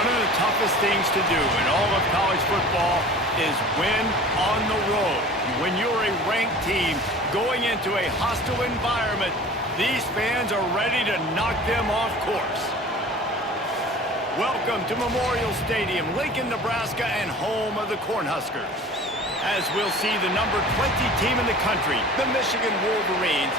One of the toughest things to do in all of college football is win on the road. When you're a ranked team going into a hostile environment, these fans are ready to knock them off course. Welcome to Memorial Stadium, Lincoln, Nebraska, and home of the Cornhuskers. As we'll see the number 20 team in the country, the Michigan Wolverines,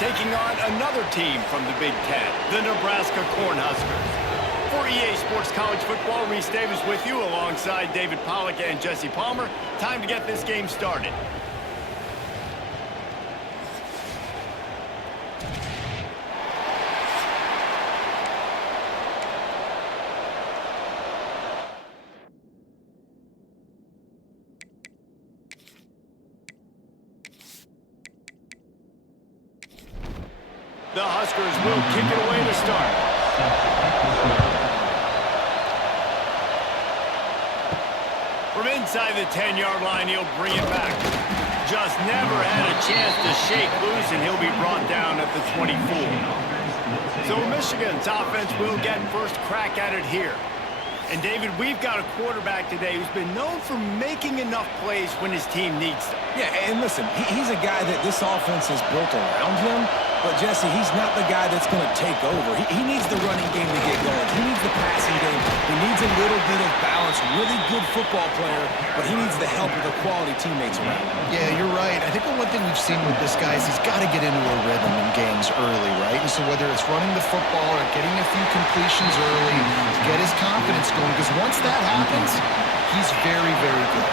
taking on another team from the Big Ten, the Nebraska Cornhuskers. For EA Sports College Football, Reese Davis with you alongside David Pollack and Jesse Palmer. Time to get this game started. The Huskers will kick it away to start. From inside the 10-yard line, he'll bring it back. Just never had a chance to shake loose, and he'll be brought down at the 24. So Michigan's offense will get first crack at it here. And, David, we've got a quarterback today who's been known for making enough plays when his team needs them. Yeah, and listen, he's a guy that this offense is built around him. But, Jesse, he's not the guy that's going to take over. He needs the running game to get going. He needs the passing game. He needs a little bit of balance. Really good football player, but he needs the help of the quality teammates around him. Yeah, you're right. I think the one thing we've seen with this guy is he's got to get into a rhythm in games early, right? And so whether it's running the football or getting a few completions early to get his confidence going, because once that happens, he's very, very good.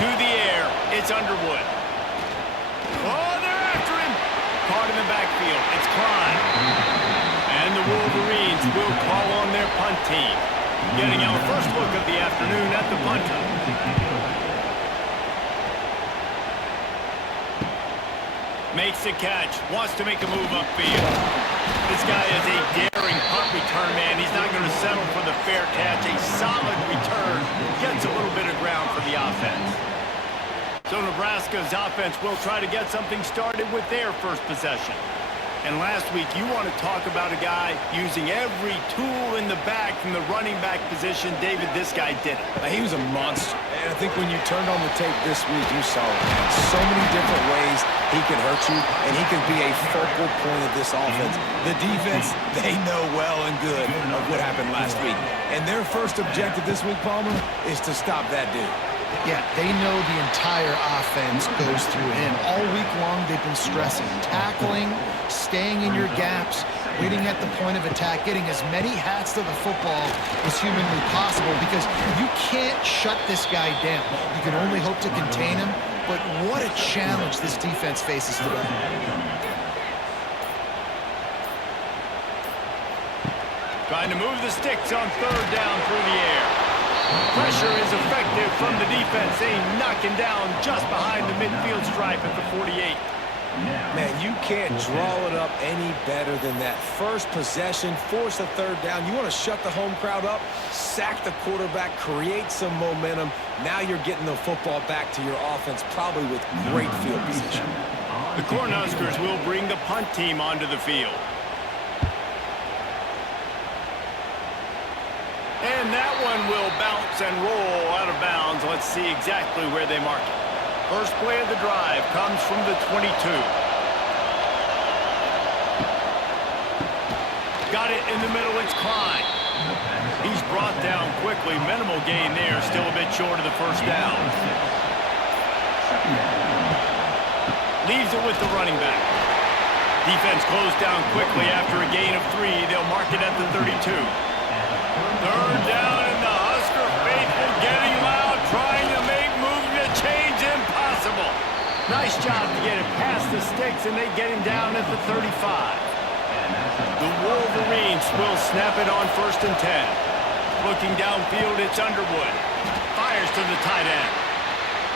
To the air, it's Underwood. Oh, they're after him. Caught in the backfield, it's Klein. And the Wolverines will call on their punt team. Getting our first look of the afternoon at the punter. Makes the catch, wants to make a move upfield. This guy is a daring punt return man. He's not going to settle for the fair catch. A solid return. Gets a little bit of ground for the offense. So Nebraska's offense will try to get something started with their first possession. And last week, you want to talk about a guy using every tool in the bag from the running back position. David, this guy did it. He was a monster. And I think when you turned on the tape this week, you saw it. So many different ways he can hurt you, and he can be a focal point of this offense. The defense, they know well and good of what happened last week. And their first objective this week, Palmer, is to stop that dude. Yeah, they know the entire offense goes through him. All week long, they've been stressing tackling, staying in your gaps, waiting at the point of attack, getting as many hats to the football as humanly possible, because you can't shut this guy down. You can only hope to contain him, but what a challenge this defense faces today. Trying to move the sticks on third down through the air. Pressure is effective from the defense. They knocking down just behind the midfield stripe at the 48. Man, you can't draw it up any better than that. First possession, force a third down. You want to shut the home crowd up, sack the quarterback, create some momentum. Now you're getting the football back to your offense, probably with great field position. The Cornhuskers will bring the punt team onto the field. And that one will bounce and roll out of bounds. Let's see exactly where they mark it. First play of the drive comes from the 22. Got it in the middle, it's Klein. He's brought down quickly. Minimal gain there, still a bit short of the first down. Leaves it with the running back. Defense closed down quickly after a gain of 3. They'll mark it at the 32. Third down, and the Husker faithful getting loud, trying to make moving the change impossible. Nice job to get it past the sticks, and they get him down at the 35. The Wolverines will snap it on 1st and 10. Looking downfield, it's Underwood. Fires to the tight end.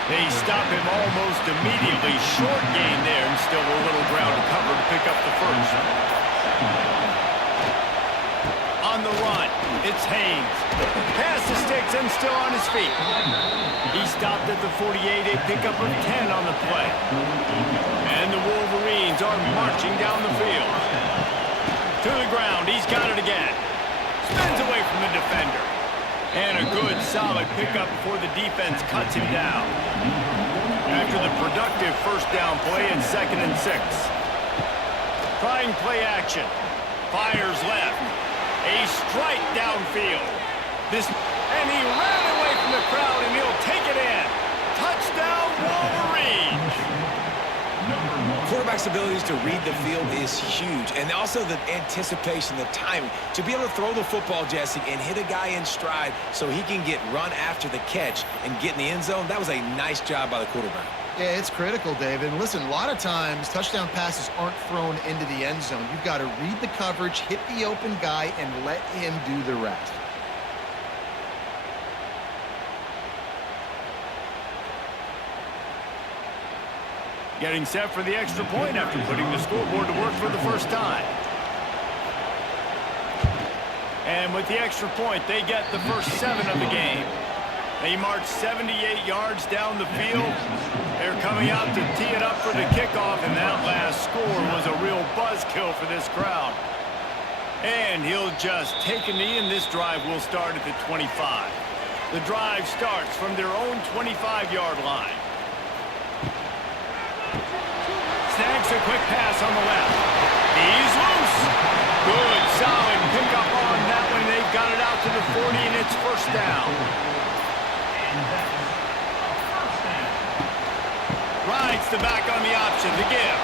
They stop him almost immediately. Short gain there, and still a little ground to cover to pick up the first. on the run. It's Haynes. Pass the sticks and still on his feet. He stopped at the 48, a pickup of 10 on the play. And the Wolverines are marching down the field. To the ground, he's got it again. Spins away from the defender. And a good, solid pickup before the defense cuts him down. After the productive first down play in 2nd and 6. Trying play action. Fires left. A strike downfield. And he ran away from the crowd, and he'll take it in. Touchdown, Wolverines! Quarterback's abilities to read the field is huge, and also the anticipation, the timing. To be able to throw the football, Jesse, and hit a guy in stride so he can get run after the catch and get in the end zone, that was a nice job by the quarterback. Yeah, it's critical, David. And listen, a lot of times touchdown passes aren't thrown into the end zone. You've got to read the coverage, hit the open guy, and let him do the rest. Getting set for the extra point after putting the scoreboard to work for the first time. And with the extra point, they get the first 7 of the game. They march 78 yards down the field. They're coming out to tee it up for the kickoff, and that last score was a real buzzkill for this crowd. And he'll just take a knee, and this drive will start at the 25. The drive starts from their own 25-yard line. Snags a quick pass on the left. He's loose. Good, solid pickup on that one. They've got it out to the 40, and it's first down. Rides the back on the option, the give.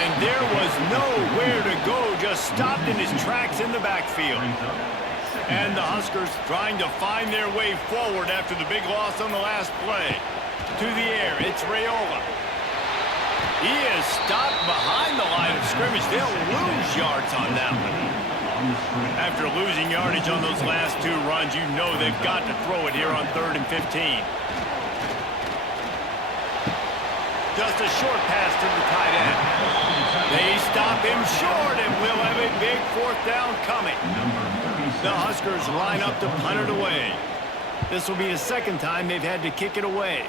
And there was nowhere to go, just stopped in his tracks in the backfield. And the Huskers trying to find their way forward after the big loss on the last play. To the air, it's Raiola. He is stopped behind the line of scrimmage. They'll lose yards on that one. After losing yardage on those last 2 runs, you know they've got to throw it here on 3rd and 15. Just a short pass to the tight end. They stop him short, and we'll have a big 4th down coming. The Huskers line up to punt it away. This will be the 2nd time they've had to kick it away.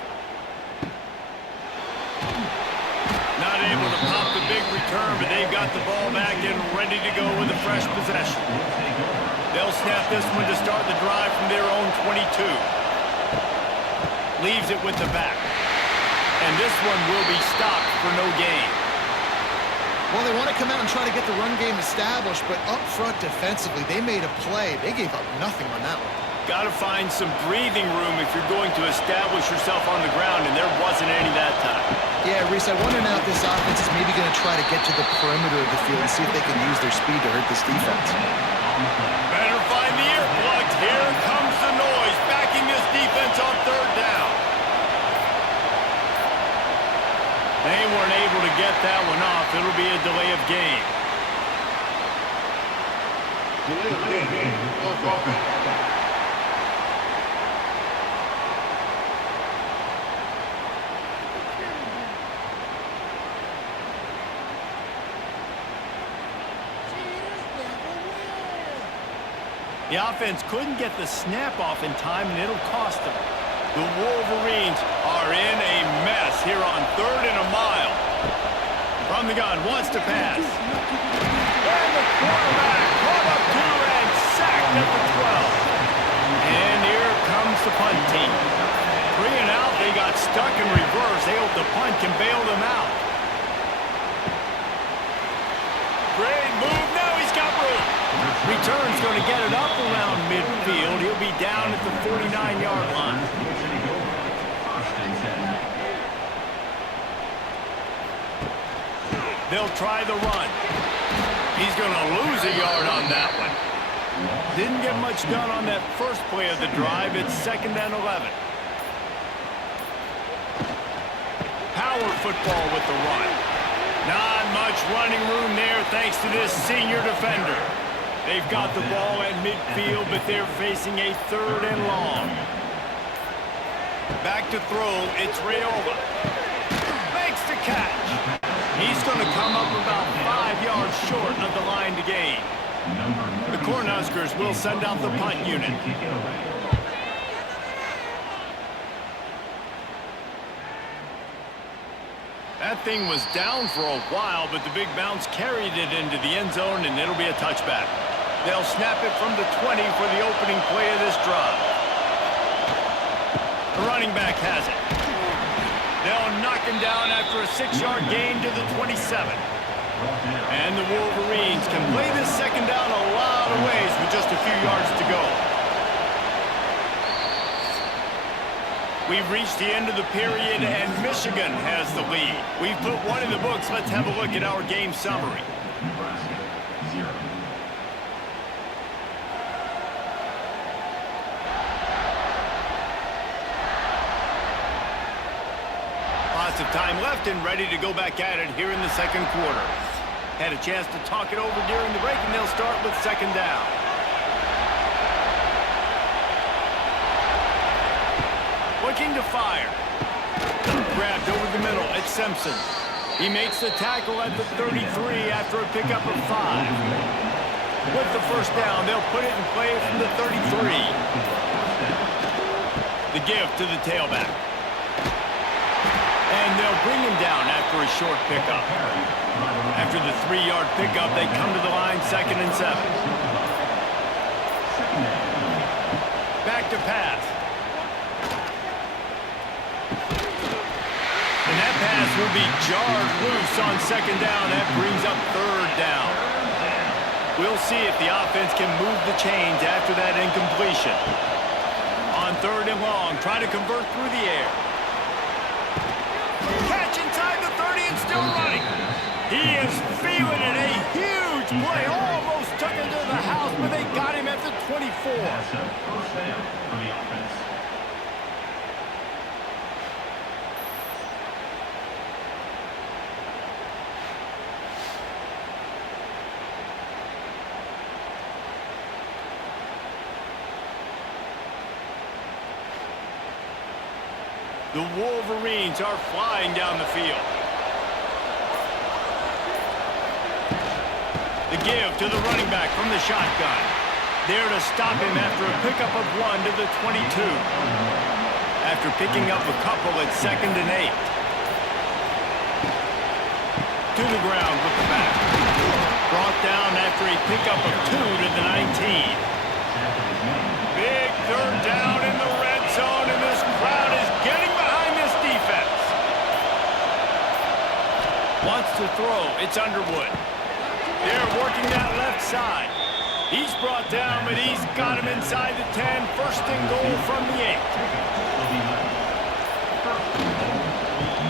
Not able to pop the big return, but they've got the ball back and ready to go with a fresh possession. They'll snap this one to start the drive from their own 22. Leaves it with the back. And this one will be stopped for no gain. Well, they want to come out and try to get the run game established, but up front defensively, they made a play. They gave up nothing on that one. Got to find some breathing room if you're going to establish yourself on the ground, and there wasn't any that time. Yeah, Reese, I wonder now if this offense is maybe going to try to get to the perimeter of the field and see if they can use their speed to hurt this defense. Better find the earplugs. Here comes the noise, backing this defense on 3rd down. They weren't able to get that one off. It'll be a delay of game. The offense couldn't get the snap off in time, and it'll cost them. The Wolverines are in a mess here on 3rd and a mile. From the gun, wants to pass. And the quarterback caught up to and sacked at the 12. And here comes the punt team. 3 and out, they got stuck in reverse. They hope the punt can bail them out. Great move, now he's got room. Return's going to get it up around midfield. He'll be down at the 49-yard line. They'll try the run. He's going to lose a yard on that one. Didn't get much done on that first play of the drive. It's 2nd and 11. Power football with the run. Not much running room there thanks to this senior defender. They've got the ball at midfield, but they're facing a 3rd and long. Back to throw, it's Raiola. Makes the catch. He's going to come up about 5 yards short of the line to gain. The Cornhuskers will send out the punt unit. That thing was down for a while, but the big bounce carried it into the end zone, and it'll be a touchback. They'll snap it from the 20 for the opening play of this drive. The running back has it. They'll knock him down after a 6-yard gain to the 27. And the Wolverines can play this second down a lot of ways with just a few yards to go. We've reached the end of the period, and Michigan has the lead. We've put one in the books. Let's have a look at our game summary. Lots of time left and ready to go back at it here in the second quarter. Had a chance to talk it over during the break, and they'll start with second down. Looking to fire. Grabbed over the middle. It's Simpson. He makes the tackle at the 33 after a pickup of 5. With the first down, they'll put it in play from the 33. The give to the tailback. And they'll bring him down after a short pickup. After the 3-yard pickup, they come to the line, 2nd and 7. Back to pass. And that pass will be jarred loose on second down. That brings up 3rd down. We'll see if the offense can move the chains after that incompletion. On 3rd and long, try to convert through the air. Catch inside the 30 and still running. He is feeling it. A huge play. Almost took him to the house, but they got him at the 24. First down for the offense. The Wolverines are flying down the field. The give to the running back from the shotgun. There to stop him after a pickup of 1 to the 22. After picking up a couple at 2nd and 8. To the ground with the back. Brought down after a pickup of 2 to the 19. Big 3rd down in the red zone, and this crowd is getting behind this defense. Wants to throw. It's Underwood. They're working that left side. He's brought down, but he's got him inside the 10. 1st and goal from the 8.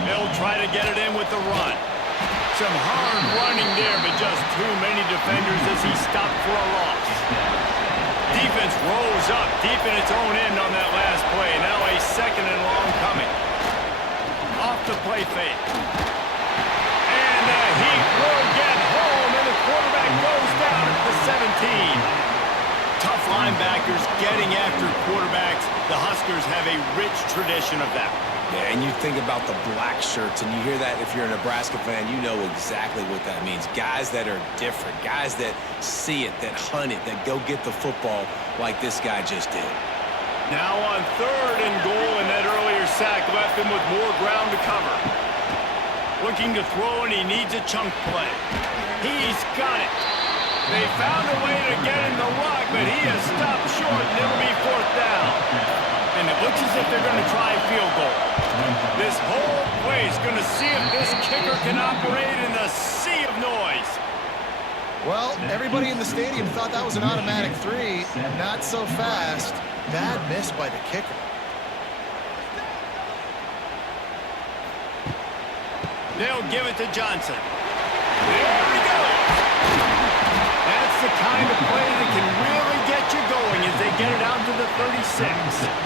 They'll try to get it in with the run. Some hard running there, but just too many defenders as he stopped for a loss. Defense rolls up deep in its own end on that last play. Now a 2nd and long coming. Off the play fake. And the Heat will get home, and the quarterback goes down at the 17. Tough linebackers getting after quarterbacks. The Huskers have a rich tradition of that. Yeah, and you think about the black shirts, and you hear that if you're a Nebraska fan, you know exactly what that means. Guys that are different, guys that see it, that hunt it, that go get the football like this guy just did. Now on 3rd and goal, and that earlier sack left him with more ground to cover. Looking to throw, and he needs a chunk play. He's got it. They found a way to get him the rock, but he has stopped short, and it'll be 4th down. And it looks as if they're going to try a field goal. This whole place going to see if this kicker can operate in the sea of noise. Well, everybody in the stadium thought that was an automatic 3. Not so fast. Bad miss by the kicker. They'll give it to Johnson. There he goes. That's the kind of play that can really get you going as they get it out to the 36.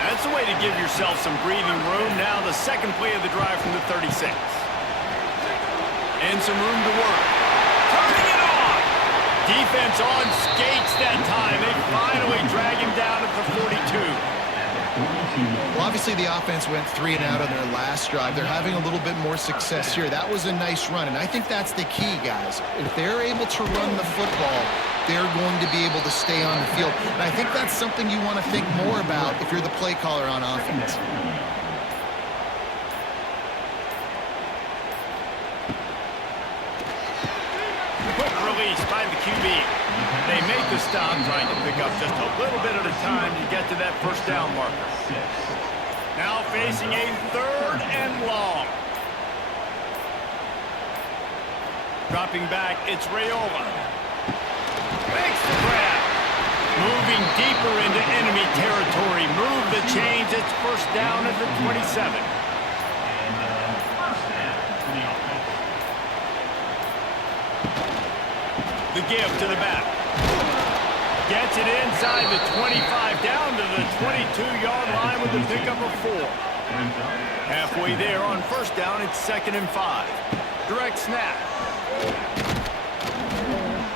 That's the way to give yourself some breathing room. Now the 2nd play of the drive from the 36. And some room to work. Turning it on. Defense on skates that time. They finally drag him down at the 42. Well, obviously the offense went 3 and out on their last drive. They're having a little bit more success here. That was a nice run, and I think that's the key, guys. If they're able to run the football, they're going to be able to stay on the field. And I think that's something you want to think more about if you're the play caller on offense. Quick release by the QB. They make the stop, trying to pick up just a little bit at a time to get to that first down marker. Now facing a 3rd and long. Dropping back, it's Rayola. Makes the grab. Moving deeper into enemy territory. Move the chains. It's first down at the 27. The give to the back. Gets it inside the 25, down to the 22-yard line with the pickup of 4. Halfway there on first down, it's 2nd and 5. Direct snap.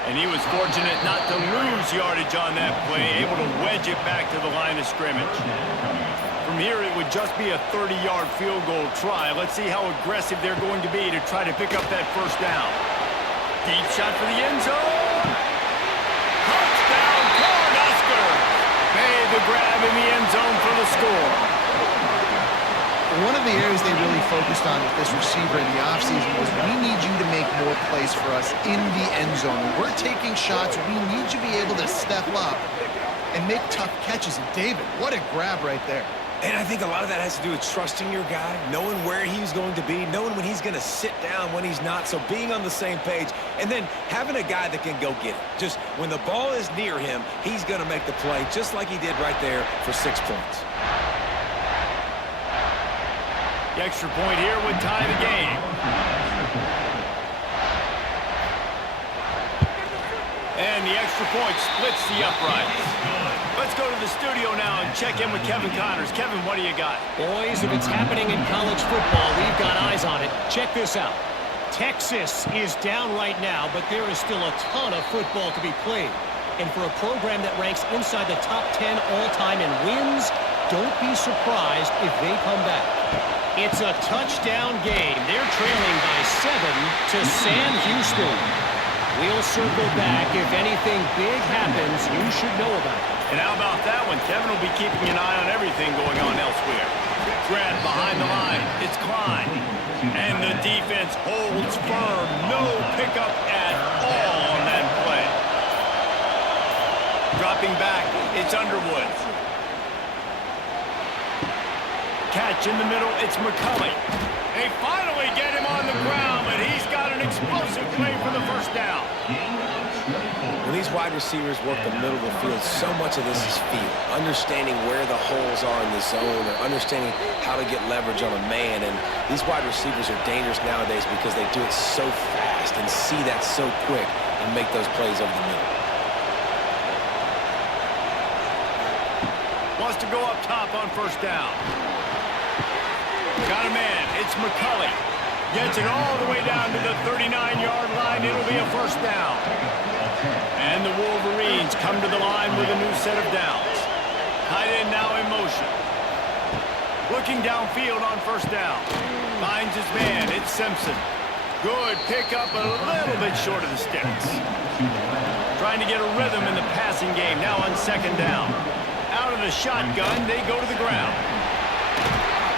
And he was fortunate not to lose yardage on that play, able to wedge it back to the line of scrimmage. From here, it would just be a 30-yard field goal try. Let's see how aggressive they're going to be to try to pick up that first down. Deep shot for the end zone. Touchdown, Cornhuskers! Made the grab in the end zone for the score. One of the areas they really focused on with this receiver in the offseason was, we need you to make more plays for us in the end zone. When we're taking shots, we need you to be able to step up and make tough catches. And David, what a grab right there. And I think a lot of that has to do with trusting your guy, knowing where he's going to be, knowing when he's going to sit down, when he's not, so being on the same page, and then having a guy that can go get it. Just when the ball is near him, he's going to make the play, just like he did right there for 6 points. The extra point here would tie the game. And the extra point splits the uprights. Let's go to the studio now and check in with Kevin Connors. Kevin, what do you got? Boys, if it's happening in college football, we've got eyes on it. Check this out. Texas is down right now, but there is still a ton of football to be played. And for a program that ranks inside the top 10 all-time in wins, don't be surprised if they come back. It's a touchdown game. They're trailing by 7 to Sam Houston. We'll circle back. If anything big happens, you should know about it. And how about that one? Kevin will be keeping an eye on everything going on elsewhere. Grab behind the line. It's Klein. And the defense holds firm. No pickup at all on that play. Dropping back, it's Underwood. Catch in the middle, it's McCulley. They finally get him on the ground, but he's got an explosive play for the first down. When these wide receivers work the middle of the field, so much of this is feel. Understanding where the holes are in the zone, or understanding how to get leverage on a man. And these wide receivers are dangerous nowadays because they do it so fast and see that so quick and make those plays over the middle. Wants to go up top on first down. Got a man. It's McCulley. Gets it all the way down to the 39-yard line. It'll be a first down. And the Wolverines come to the line with a new set of downs. Tight end now in motion. Looking downfield on first down. Finds his man. It's Simpson. Good pickup, a little bit short of the sticks. Trying to get a rhythm in the passing game now on second down. Out of the shotgun, they go to the ground.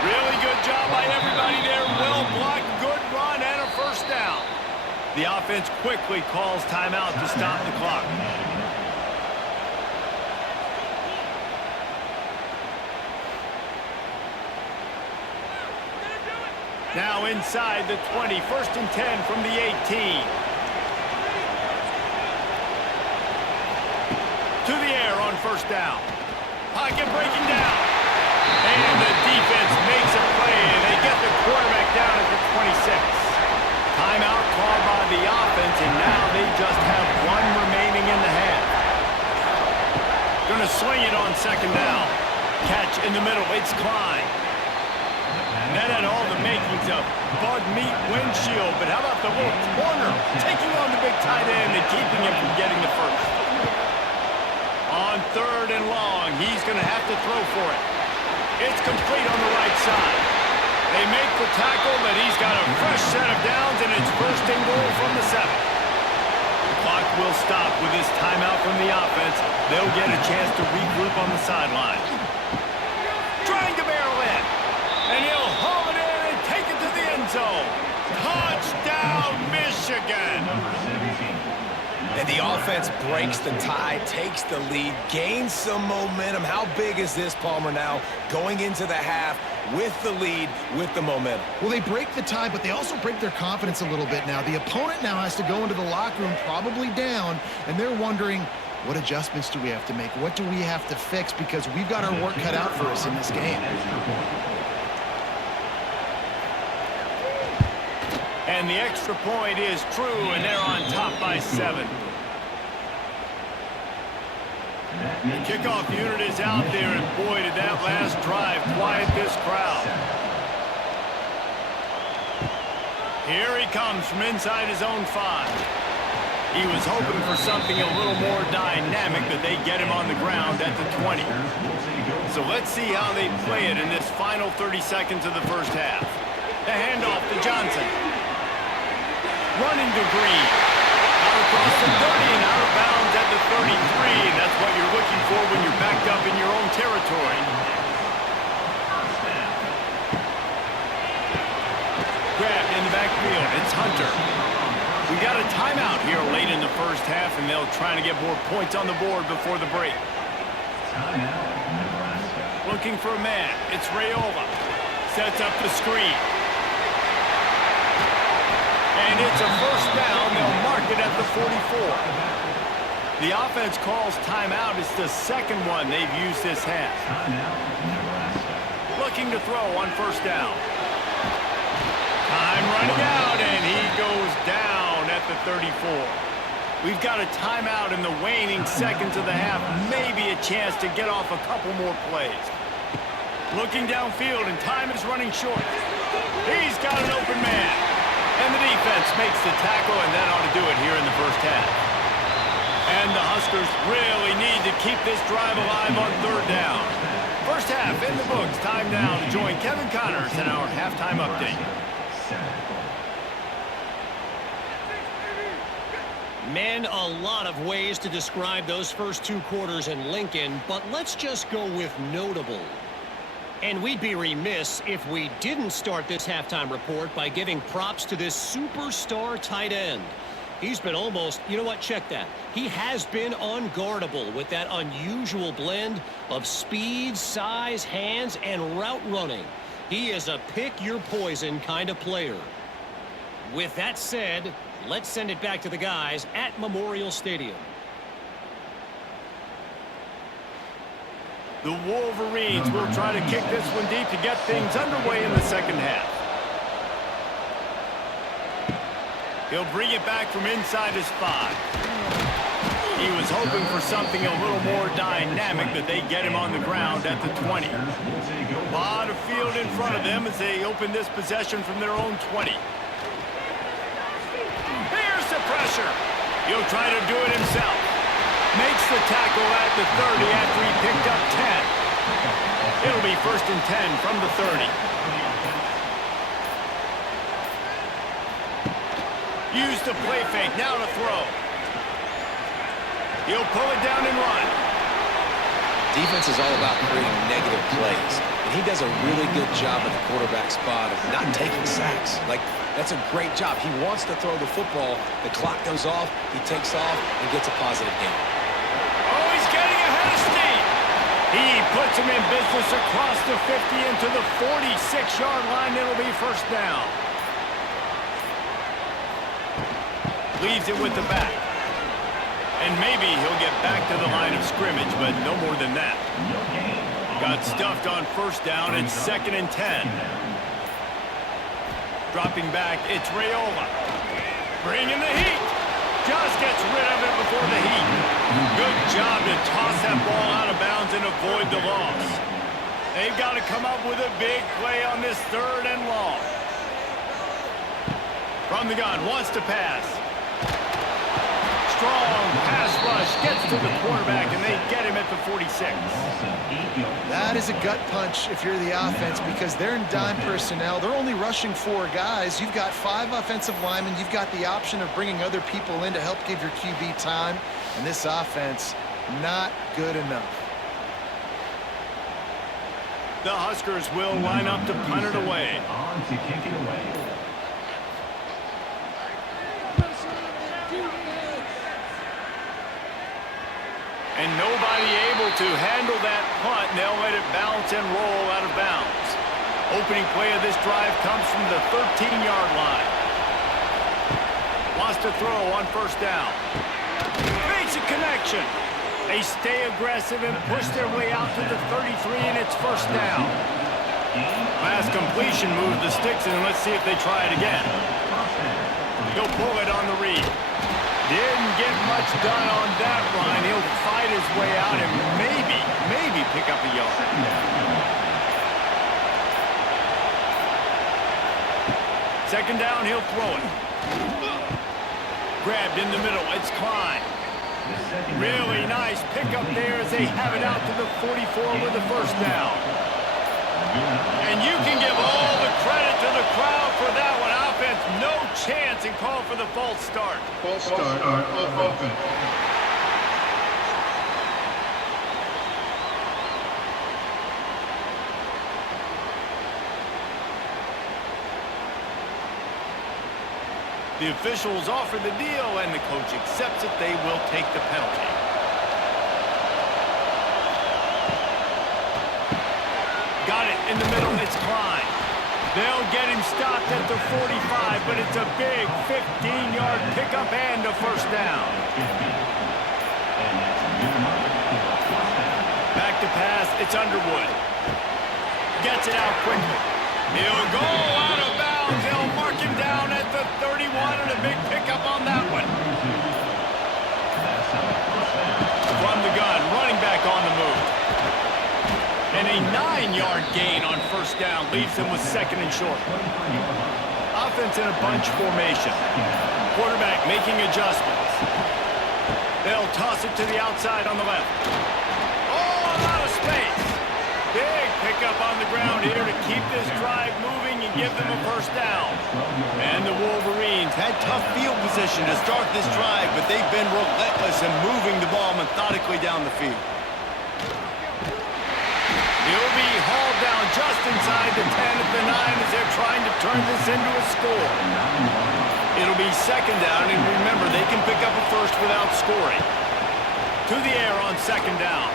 Really good job by everybody there. Well blocked, good run, and a first down. The offense quickly calls timeout to stop the clock. Now inside the 20, 1st and 10 from the 18. To the air on first down. Pocket breaking down. And the defense makes a play, and they get the quarterback down at the 26. Timeout called by the offense, and now they just have one remaining in the half. Going to swing it on second down. Catch in the middle. It's Klein. And that had all the makings of bug meat windshield, but how about the little corner taking on the big tight end and keeping him from getting the first. On 3rd and long, he's going to have to throw for it. It's complete on the right side. They make the tackle, but he's got a fresh set of downs, and it's first and goal from the 7. The clock will stop with this timeout from the offense. They'll get a chance to regroup on the sideline. Trying to barrel in, and he'll haul it in and take it to the end zone. Touchdown, Michigan! And the offense breaks the tie, takes the lead, gains some momentum. How big is this, Palmer, now going into the half with the lead, with the momentum? Well, they break the tie, but they also break their confidence a little bit now. The opponent now has to go into the locker room probably down, and they're wondering, what adjustments do we have to make? What do we have to fix? Because we've got our work cut out for us in this game. And the extra point is true, and they're on top by 7. The kickoff unit is out there, and boy, did that last drive quiet this crowd. Here he comes from inside his own 5. He was hoping for something a little more dynamic, but they get him on the ground at the 20. So let's see how they play it in this final 30 seconds of the first half. The handoff to Johnson. Running to Green. Out across the 30 and out of bounds at the 33. That's what you're looking for when you're backed up in your own territory. Grabbed in the backfield. It's Hunter. We got a timeout here late in the first half, and they'll try to get more points on the board before the break. Looking for a man. It's Raiola. Sets up the screen. And it's a first down. They'll mark it at the 44. The offense calls timeout. It's the second one they've used this half. Looking to throw on first down. Time running out, and he goes down at the 34. We've got a timeout in the waning seconds of the half. Maybe a chance to get off a couple more plays. Looking downfield, and time is running short. He's got an open man. And the defense makes the tackle, and that ought to do it here in the first half. And the Huskers really need to keep this drive alive on third down. First half in the books. Time now to join Kevin Connors in our halftime update. Man, a lot of ways to describe those first 2 quarters in Lincoln, but let's just go with notable. And we'd be remiss if we didn't start this halftime report by giving props to this superstar tight end. He's been almost, you know what, check that. He has been unguardable with that unusual blend of speed, size, hands, and route running. He is a pick-your-poison kind of player. With that said, let's send it back to the guys at Memorial Stadium. The Wolverines will try to kick this one deep to get things underway in the second half. He'll bring it back from inside his 5. He was hoping for something a little more dynamic, but they get him on the ground at the 20. A lot of field in front of them as they open this possession from their own 20. Here's the pressure. He'll try to do it himself. Makes the tackle at the 30 after he picked up 10. It'll be first and 10 from the 30. Use the play fake, now to throw. He'll pull it down and run. Defense is all about creating negative plays, and he does a really good job at the quarterback spot of not taking sacks. That's a great job. He wants to throw the football. The clock goes off, he takes off, and gets a positive gain. Oh, he's getting ahead of steam. He puts him in business across the 50 into the 46-yard line. It'll be first down. Leaves it with the back. And maybe he'll get back to the line of scrimmage, but no more than that. Got stuffed on first down. It's second and 10. Dropping back, it's Raiola. Bringing the heat. Just gets rid of it before the heat. Good job to toss that ball out of bounds and avoid the loss. They've got to come up with a big play on this third and long. From the gun, wants to pass. Strong pass rush, gets to the quarterback, and they get him at the 46. That that is a gut punch if you're the offense because they're in dime personnel. They're only rushing 4 guys. You've got 5 offensive linemen. You've got the option of bringing other people in to help give your QB time. And this offense, not good enough. The Huskers will line up to punt it away. On to kick it away. And nobody able to handle that punt. They'll let it bounce and roll out of bounds. Opening play of this drive comes from the 13-yard line. Wants to throw on first down. Makes a connection. They stay aggressive and push their way out to the 33, and it's first down. Last completion moved the sticks, and let's see if they try it again. He'll pull it on the read. Didn't get much done on that line. He'll fight his way out and maybe pick up a yard. Second down, he'll throw it. Grabbed in the middle. It's Klein. Really nice pickup there as they have it out to the 44 with the first down. And you can give all the credit to the crowd for that one. Offense, no chance, and call for the false start. False start of offense. The officials offer the deal, and the coach accepts it. They will take the penalty. Got it in the middle. It's Klein. They'll get him stopped at the 45, but it's a big 15-yard pickup and a first down. Back to pass. It's Underwood. Gets it out quickly. He'll go out of bounds. They'll mark him down at the 31, and a big pickup on that one. From the gun, running back on the move. And a 9-yard gain on first down leaves them with second and short. Offense in a bunch formation. Quarterback making adjustments. They'll toss it to the outside on the left. Oh, a lot of space. Big pickup on the ground here to keep this drive moving and give them a first down. And the Wolverines had tough field position to start this drive, but they've been relentless in moving the ball methodically down the field. He'll be hauled down just inside the 10 at the 9 as they're trying to turn this into a score. It'll be second down, and remember, they can pick up a first without scoring. To the air on second down.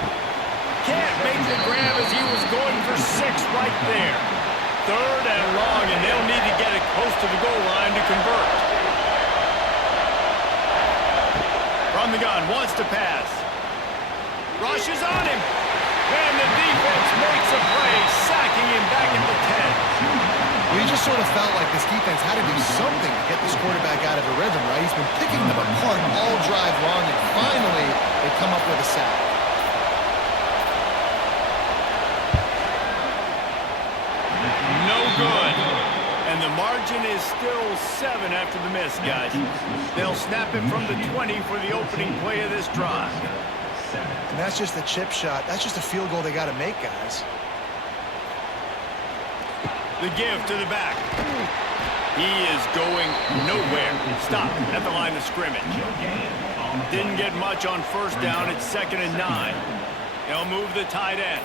Can't make the grab as he was going for 6 right there. Third and long, and they'll need to get it close to the goal line to convert. From the gun, wants to pass. Rushes on him. And the defense makes a play, sacking him back at the 10. Well, you just sort of felt like this defense had to do something to get this quarterback out of a rhythm, right? He's been picking them apart all drive long, and finally they come up with a sack. No good. And the margin is still 7 after the miss, guys. They'll snap it from the 20 for the opening play of this drive. And that's just a chip shot. That's just a field goal they got to make, guys. The give to the back. He is going nowhere. Stop at the line of scrimmage. Didn't get much on first down. It's second and 9. They'll move the tight end.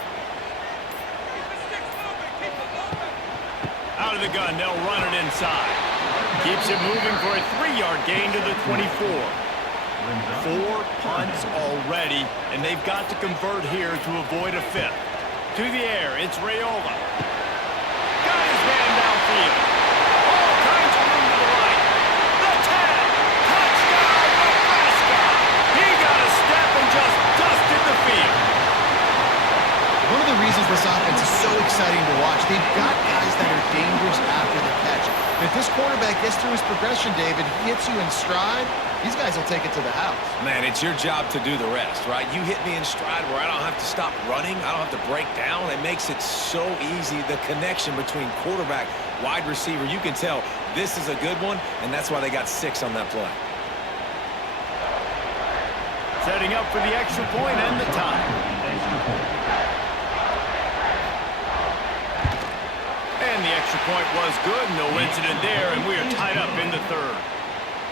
Out of the gun, they'll run it inside. Keeps it moving for a 3-yard gain to the 24. 4 punts already, and they've got to convert here to avoid a 5th. To the air, it's Raiola. Got his man downfield. All kinds of room to the right. The 10. Touchdown, Nebraska. He got a step and just dusted the field. One of the reasons this offense is so exciting to watch, they've got guys that are dangerous after the catch. And if this quarterback gets through his progression, David, he hits you in stride, these guys will take it to the house. Man, it's your job to do the rest, right? You hit me in stride where I don't have to stop running. I don't have to break down. It makes it so easy. The connection between quarterback, wide receiver, you can tell this is a good one, and that's why they got 6 on that play. Setting up for the extra point and the tie. point was good. No incident there, and we are tied up in the third.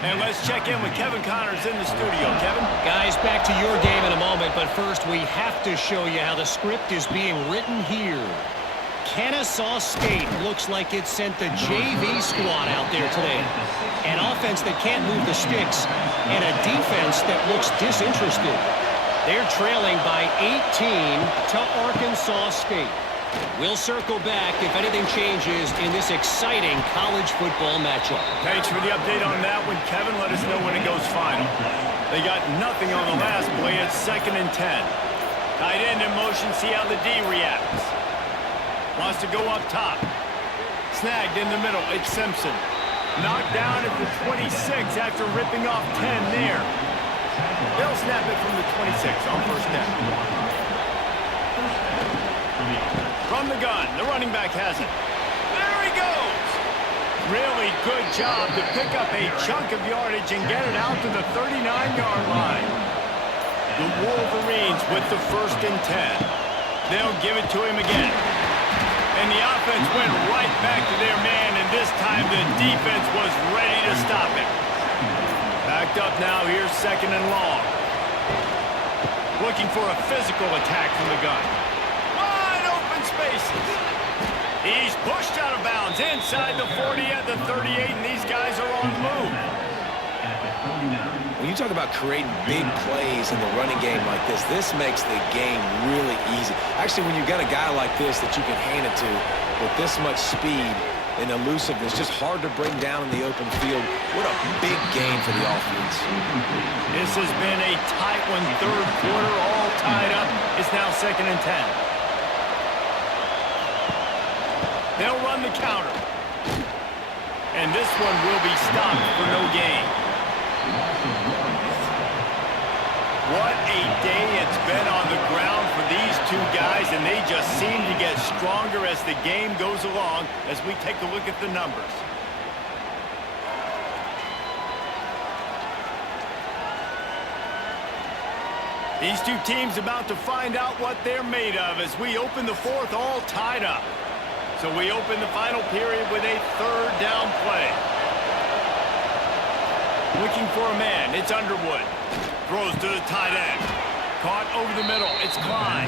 And let's check in with Kevin Connors in the studio. Kevin? Guys, back to your game in a moment, but first we have to show you how the script is being written here. Kennesaw State looks like it sent the JV squad out there today. An offense that can't move the sticks, and a defense that looks disinterested. They're trailing by 18 to Arkansas State. We'll circle back if anything changes in this exciting college football matchup. Thanks for the update on that one, Kevin. Let us know when it goes final. They got nothing on the last play. It's 2nd and 10. Tight end in motion. See how the D reacts. Wants to go up top. Snagged in the middle. It's Simpson. Knocked down at the 26 after ripping off 10 there. They'll snap it from the 26 on first down. From the gun, the running back has it. There he goes. Really good job to pick up a chunk of yardage and get it out to the 39-yard line. The Wolverines with the 1st and 10. They'll give it to him again. And the offense went right back to their man, and this time the defense was ready to stop it. Backed up now, here's 2nd and long. Looking for a physical attack from the gun. Wide open spaces. He's pushed out of bounds inside the 40 at the 38, and these guys are on the move. When you talk about creating big plays in the running game like this makes the game really easy. Actually, when you've got a guy like this that you can hand it to with this much speed and elusiveness, just hard to bring down in the open field. What a big game for the offense. This has been a tight one, third quarter, all tied up. It's now 2nd and 10. They'll run the counter. And this one will be stopped for no gain. What a day it's been on the ground for these two guys, and they just seem to get stronger as the game goes along as we take a look at the numbers. These two teams about to find out what they're made of as we open the fourth, all tied up. So we open the final period with a 3rd down play. Looking for a man, it's Underwood. Throws to the tight end. Caught over the middle, it's Klein.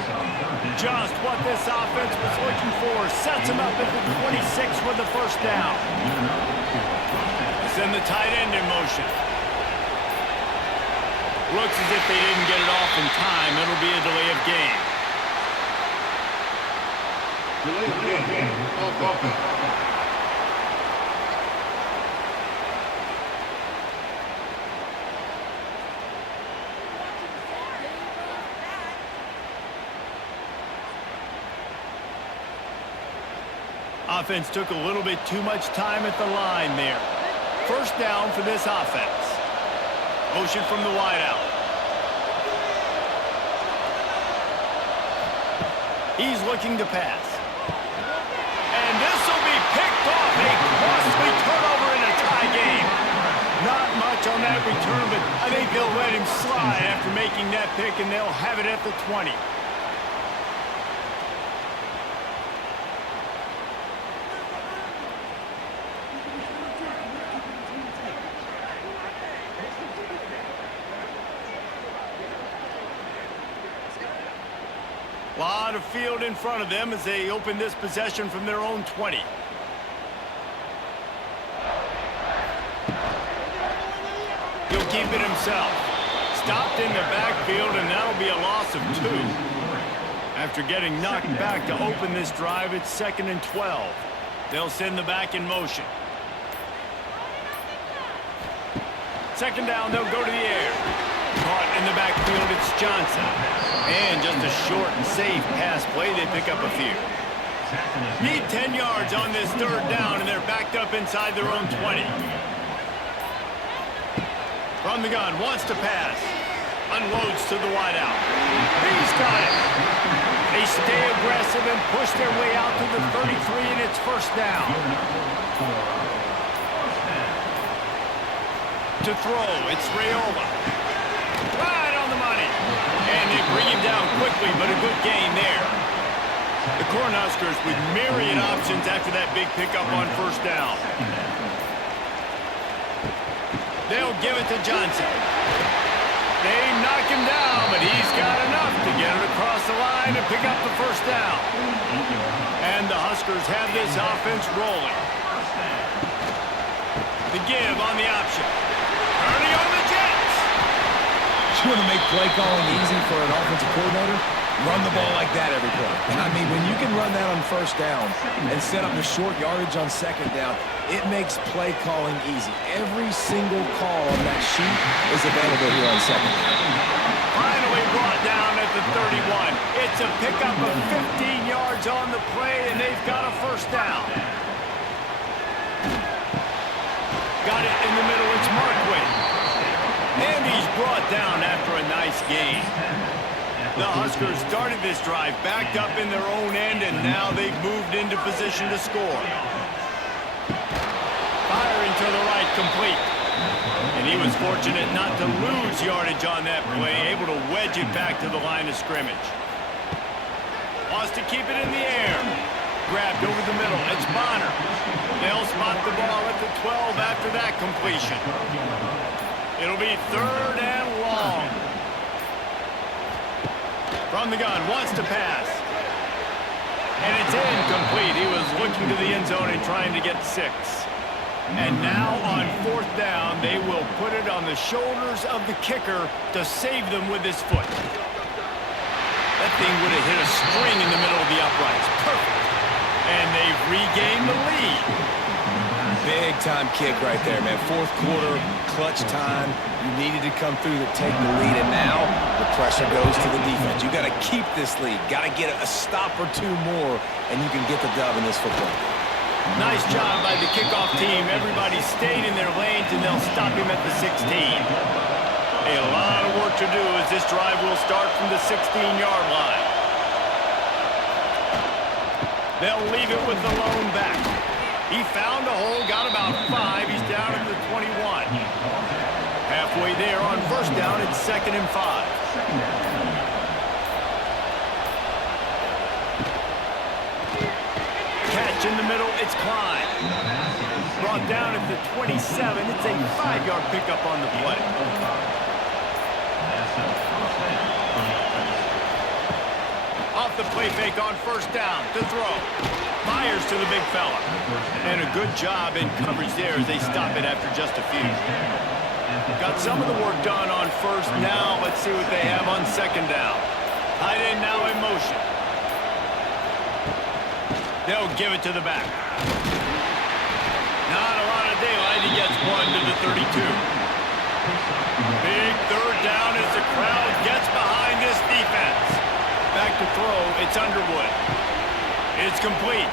Just what this offense was looking for. Sets him up at the 26 with the 1st down. Send the tight end in motion. Looks as if they didn't get it off in time. It'll be a delay of game. Delay of game. Offense. Offense took a little bit too much time at the line there. 1st down for this offense. Motion from the wideout. He's looking to pass. And this will be picked off. A costly turnover in a tie game. Not much on that return, but I think they'll let him slide after making that pick, and they'll have it at the 20. A lot of field in front of them as they open this possession from their own 20. He'll keep it himself. Stopped in the backfield, and that'll be a loss of 2. After getting knocked back to open this drive, it's 2nd and 12. They'll send the back in motion. 2nd down, they'll go to the air. Caught in the backfield, it's Johnson. And just a short and safe pass play, they pick up a few. Need 10 yards on this 3rd down, and they're backed up inside their own 20. From the gun, wants to pass. Unloads to the wideout. He's got it. They stay aggressive and push their way out to the 33, and it's 1st down. To throw, it's Raiola. Right on the money. And they bring him down quickly, but a good gain there. The Cornhuskers with myriad options after that big pickup on first down. They'll give it to Johnson. They knock him down, but he's got enough to get it across the line and pick up the first down. And the Huskers have this offense rolling. The give on the option. Turning on the Jets. You want to make play calling easy for an offensive coordinator? Run the ball like that every play. I mean, when you can run that on first down and set up the short yardage on second down, it makes play calling easy. Every single call on that sheet is available here on second down. Finally brought down at the 31. It's a pickup of 15 yards on the play, and they've got a first down. Got it in the middle. It's Markway. And he's brought down after a nice gain. The Huskers started this drive backed up in their own end, and now they've moved into position to score. Firing to the right, complete. And he was fortunate not to lose yardage on that play, able to wedge it back to the line of scrimmage. Wants to keep it in the air. Grabbed over the middle. It's Bonner. They'll spot the ball at the 12 after that completion. It'll be third and long. From the gun, wants to pass. And it's incomplete. He was looking to the end zone and trying to get 6. And now on fourth down, they will put it on the shoulders of the kicker to save them with his foot. That thing would have hit a string in the middle of the uprights. Perfect. And they've regained the lead. Big-time kick right there, man. Fourth quarter, clutch time. You needed to come through to take the lead, and now the pressure goes to the defense. You got to keep this lead. Got to get a stop or two more, and you can get the dub in this football game. Nice job by the kickoff team. Everybody stayed in their lanes, and they'll stop him at the 16. A lot of work to do as this drive will start from the 16-yard line. They'll leave it with the lone back. He found a hole, got about 5. He's down at the 21. Halfway there on first down, it's 2nd and 5. Catch in the middle, it's Klein. Brought down at the 27. It's a 5-yard pickup on the play. Off the play fake on first down to throw. Fires to the big fella. And a good job in coverage there as they stop it after just a few. Got some of the work done on first. Now let's see what they have on second down. Tight end now in motion. They'll give it to the back. Not a lot of daylight. He gets one to the 32. Big third down as the crowd gets behind this defense. Back to throw. It's Underwood. It's complete.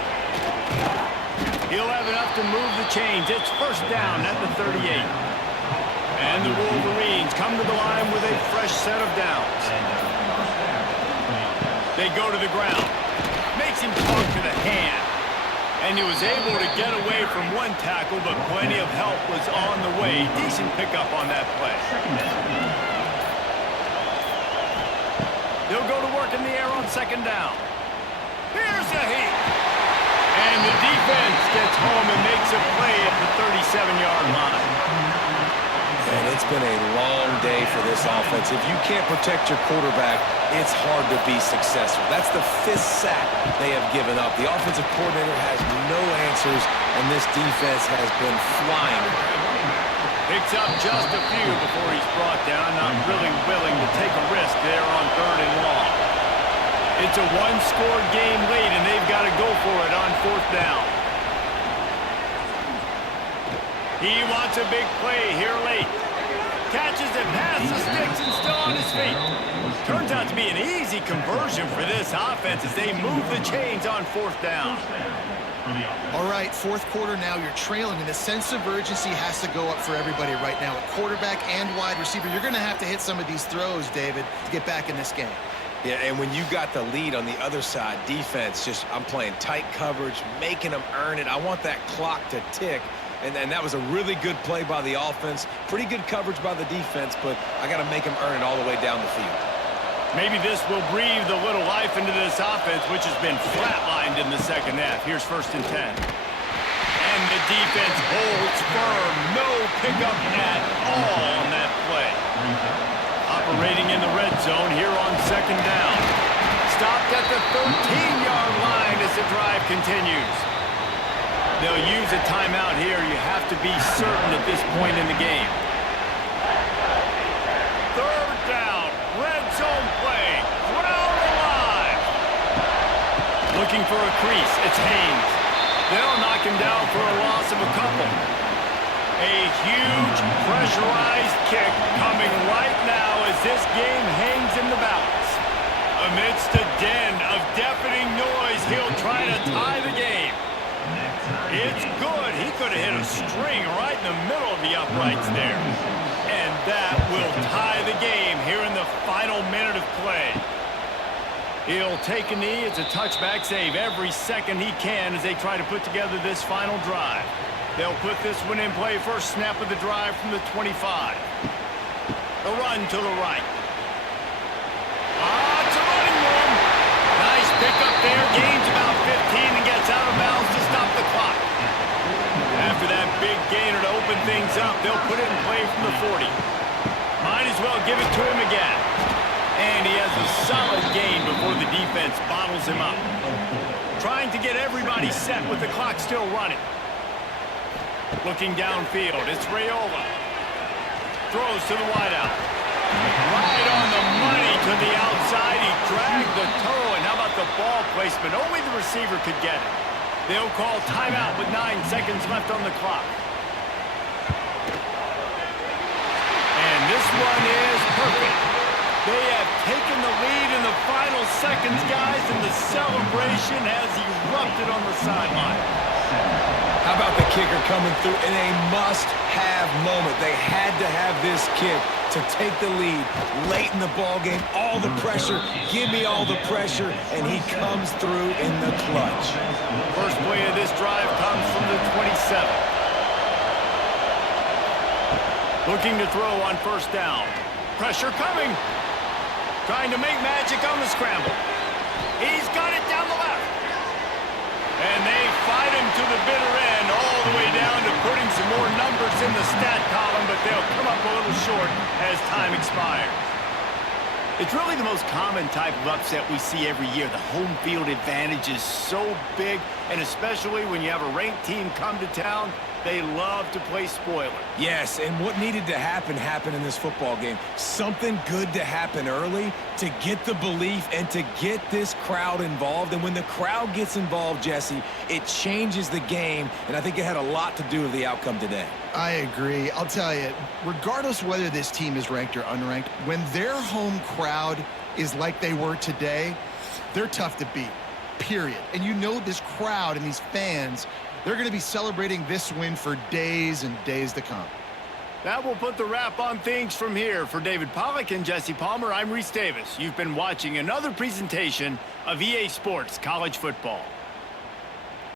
He'll have enough to move the chains. It's first down at the 38. And the Wolverines come to the line with a fresh set of downs. They go to the ground. Makes him talk to the hand. And he was able to get away from one tackle, but plenty of help was on the way. Decent pickup on that play. They'll go to work in the air on second down. Here's a hit. And the defense gets home and makes a play at the 37-yard line. And it's been a long day for this offense. If you can't protect your quarterback, it's hard to be successful. That's the 5th sack they have given up. The offensive coordinator has no answers, and this defense has been flying around. Picks up just a few before he's brought down. Not really willing to take a risk there on third and long. It's a one-score game late, and they've got to go for it on fourth down. He wants a big play here late. Catches it past the sticks and still on his feet. Turns out to be an easy conversion for this offense as they move the chains on fourth down. All right, fourth quarter now, you're trailing, and the sense of urgency has to go up for everybody right now. At quarterback and wide receiver, you're going to have to hit some of these throws, David, to get back in this game. Yeah, and when you got the lead on the other side, defense, I'm playing tight coverage, making them earn it. I want that clock to tick. And that was a really good play by the offense. Pretty good coverage by the defense, but I got to make them earn it all the way down the field. Maybe this will breathe a little life into this offense, which has been flatlined in the second half. Here's 1st and 10. And the defense holds firm. No pickup at all on that play. Operating in the red zone here on 2nd down. Stopped at the 13-yard line as the drive continues. They'll use a timeout here. You have to be certain at this point in the game. 3rd down. Red zone play. Crowd alive. Looking for a crease. It's Haynes. They'll knock him down for a loss of a couple. A huge pressurized kick coming right now as this game hangs in the balance. Amidst a den of deafening noise, he'll try to tie the game. It's good. He could have hit a string right in the middle of the uprights there. And that will tie the game here in the final minute of play. He'll take a knee. It's a touchback save every second he can as they try to put together this final drive. They'll put this one in play first snap of the drive from the 25. A run to the right. It's a running room. Nice pickup there. Gains about 15 and gets out of bounds to stop the clock. After that big gainer to open things up, they'll put it in play from the 40. Might as well give it to him again. And he has a solid gain before the defense bottles him up. Trying to get everybody set with the clock still running. Looking downfield, it's Raiola. Throws to the wideout. Right on the money to the outside. He dragged the toe, and how about the ball placement? Only the receiver could get it. They'll call timeout with 9 seconds left on the clock. And this one is perfect. They have taken the lead in the final seconds, guys, and the celebration has erupted on the sideline. How about the kicker coming through in a must-have moment? They had to have this kick to take the lead late in the ballgame. All the pressure, give me all the pressure, and he comes through in the clutch. First play of this drive comes from the 27. Looking to throw on 1st down. Pressure coming. Trying to make magic on the scramble. He's got it down the left. And they fight him to the bitter end, all the way down to putting some more numbers in the stat column, but they'll come up a little short as time expires. It's really the most common type of upset we see every year. The home field advantage is so big, and especially when you have a ranked team come to town, they love to play spoiler. Yes, and what needed to happen happened in this football game. Something good to happen early to get the belief and to get this crowd involved. And when the crowd gets involved, Jesse, it changes the game, and I think it had a lot to do with the outcome today. I agree. I'll tell you, regardless whether this team is ranked or unranked, when their home crowd is like they were today, they're tough to beat, period. And you know this crowd and these fans, they're going to be celebrating this win for days and days to come. That will put the wrap on things from here. For David Pollack and Jesse Palmer, I'm Reese Davis. You've been watching another presentation of EA Sports College Football.